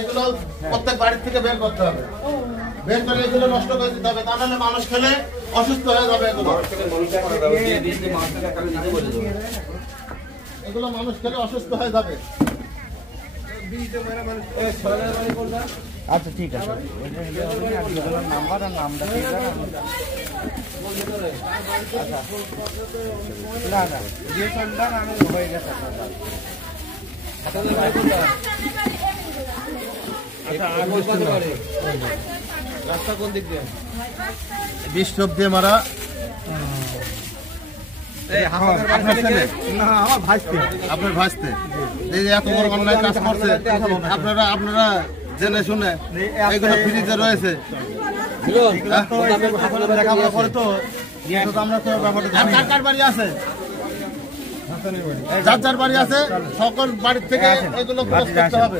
এগুলো প্রত্যেক বাড়ি থেকে বের করতে হবে, বের করে এগুলো নষ্ট করে দিতে হবে, তা নাহলে মানুষ খেলে অসুস্থ হয়ে যাবে। এগুলো মানুষ খেলে অসুস্থ হয়ে যাবে। আচ্ছা ঠিক আছে, নাম্বার আর নামটা না না দিয়ে চলবেন, আমি হয়ে গেছে রাস্তা কোন দিক দিয়ে? 20 টপ দিয়ে মারা। আপনার ভাইস্তে এই যে এত বড় অনলাইন কাজ করছে, আপনারা জেনে শুনে এগুলো ফ্রিজে রয়েছে। কার বাড়ি আছে, যার যার বাড়ি আছে সকল বাড়ির থেকে এগুলো ক্রস করতে হবে।